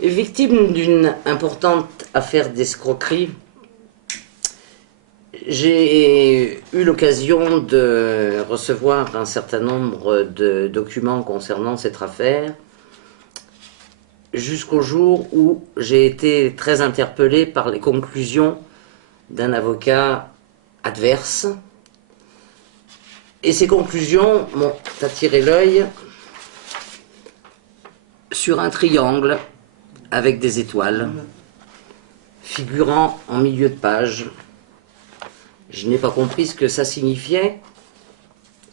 Victime d'une importante affaire d'escroquerie, j'ai eu l'occasion de recevoir un certain nombre de documents concernant cette affaire, jusqu'au jour où j'ai été très interpellé par les conclusions d'un avocat adverse. Et ces conclusions m'ont attiré l'œil sur un triangle avec des étoiles figurant en milieu de page. Je n'ai pas compris ce que ça signifiait,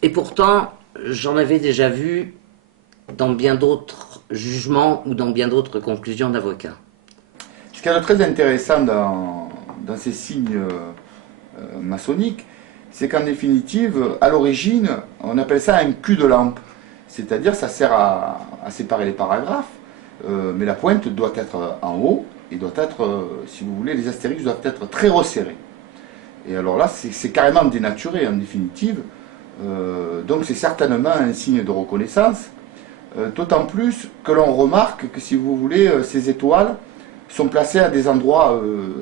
et pourtant j'en avais déjà vu dans bien d'autres jugements ou dans bien d'autres conclusions d'avocats. Ce qui est très intéressant dans ces signes maçonniques, c'est qu'en définitive, à l'origine, on appelle ça un cul de lampe. C'est-à-dire ça sert à séparer les paragraphes, mais la pointe doit être en haut, et doit être, si vous voulez, les astérix doivent être très resserrés. Et alors là, c'est carrément dénaturé en définitive, donc c'est certainement un signe de reconnaissance, d'autant plus que l'on remarque que, si vous voulez, ces étoiles sont placées à des endroits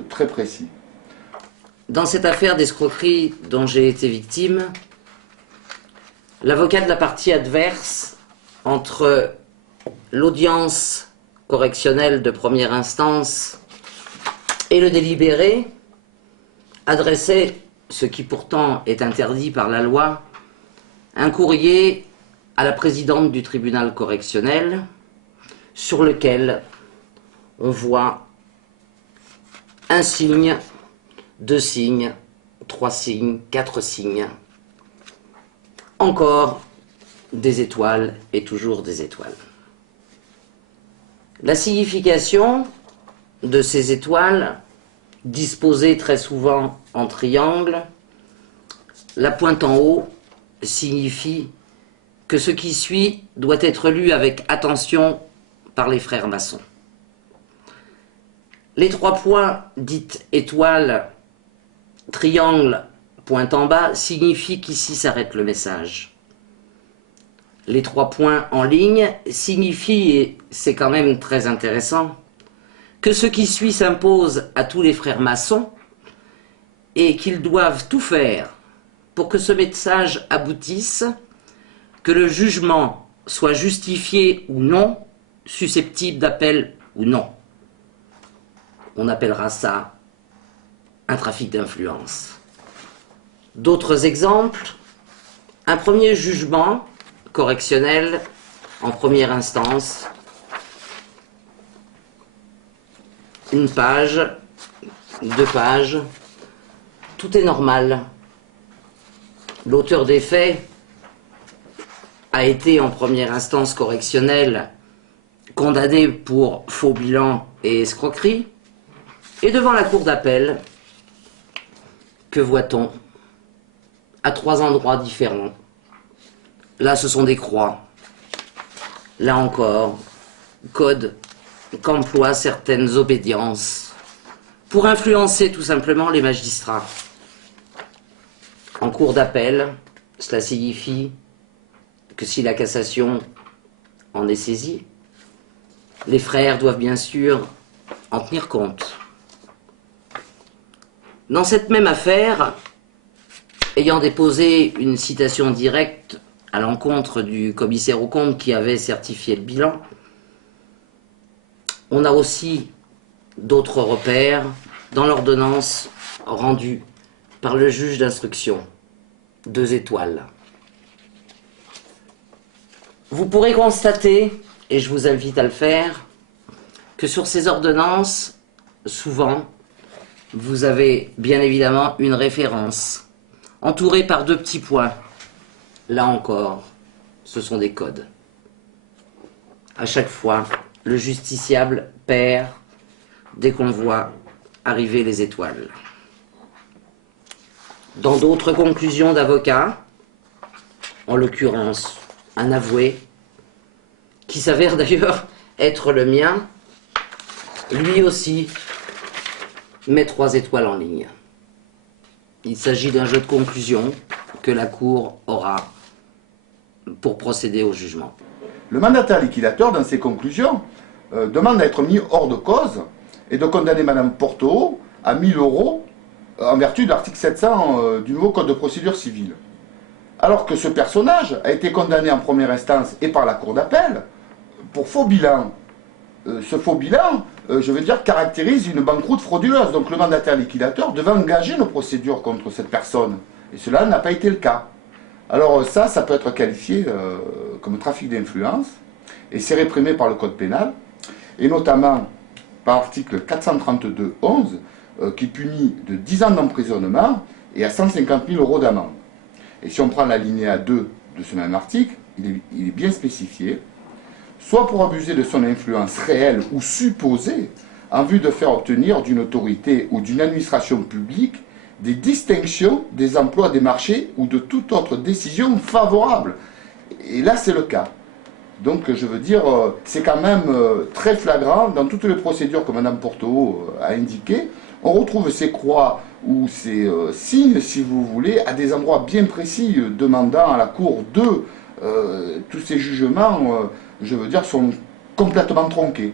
très précis. Dans cette affaire d'escroquerie dont j'ai été victime, l'avocat de la partie adverse, entre l'audience correctionnelle de première instance et le délibéré, adressait, ce qui pourtant est interdit par la loi, un courrier à la présidente du tribunal correctionnel sur lequel on voit un signe, 2 signes, 3 signes, 4 signes, encore des étoiles et toujours des étoiles. La signification de ces étoiles, disposées très souvent en triangle, la pointe en haut signifie que ce qui suit doit être lu avec attention par les frères maçons. Les 3 points, dites étoiles, triangle, pointe en bas, signifient qu'ici s'arrête le message. Les 3 points en ligne signifient, et c'est quand même très intéressant, que ce qui suit s'impose à tous les frères maçons et qu'ils doivent tout faire pour que ce message aboutisse, que le jugement soit justifié ou non, susceptible d'appel ou non. On appellera ça un trafic d'influence. D'autres exemples, un premier jugement correctionnel en première instance, une page, 2 pages, tout est normal. L'auteur des faits a été en première instance correctionnelle condamné pour faux bilan et escroquerie, et devant la cour d'appel, que voit-on? À 3 endroits différents. Là, ce sont des croix. Là encore, code qu'emploient certaines obédiences pour influencer tout simplement les magistrats. En cour d'appel, cela signifie que si la cassation en est saisie, les frères doivent bien sûr en tenir compte. Dans cette même affaire, ayant déposé une citation directe à l'encontre du commissaire aux comptes qui avait certifié le bilan, on a aussi d'autres repères dans l'ordonnance rendue par le juge d'instruction, 2 étoiles. Vous pourrez constater, et je vous invite à le faire, que sur ces ordonnances, souvent, vous avez bien évidemment une référence, entourée par 2 petits points. Là encore, ce sont des codes. À chaque fois, le justiciable perd dès qu'on voit arriver les étoiles. Dans d'autres conclusions d'avocats, en l'occurrence un avoué, qui s'avère d'ailleurs être le mien, lui aussi met 3 étoiles en ligne. Il s'agit d'un jeu de conclusion que la Cour aura pour procéder au jugement. Le mandataire liquidateur, dans ses conclusions, demande à être mis hors de cause et de condamner Madame Porteau à 1 000 euros en vertu de l'article 700 du nouveau Code de procédure civile. Alors que ce personnage a été condamné en première instance et par la Cour d'appel pour faux bilan. Ce faux bilan, je veux dire, caractérise une banqueroute frauduleuse. Donc le mandataire liquidateur devait engager une procédure contre cette personne. Et cela n'a pas été le cas. Alors ça peut être qualifié comme trafic d'influence, et c'est réprimé par le Code pénal, et notamment par l'article 432-11, qui punit de 10 ans d'emprisonnement et à 150 000 euros d'amende. Et si on prend l'alinéa 2 de ce même article, il est bien spécifié, soit pour abuser de son influence réelle ou supposée, en vue de faire obtenir d'une autorité ou d'une administration publique des distinctions des emplois des marchés ou de toute autre décision favorable. Et là, c'est le cas. Donc, je veux dire, c'est quand même très flagrant. Dans toutes les procédures que Mme Porteau a indiquées, on retrouve ces croix ou ces signes, si vous voulez, à des endroits bien précis, demandant à la Cour de tous ces jugements, je veux dire, sont complètement tronqués.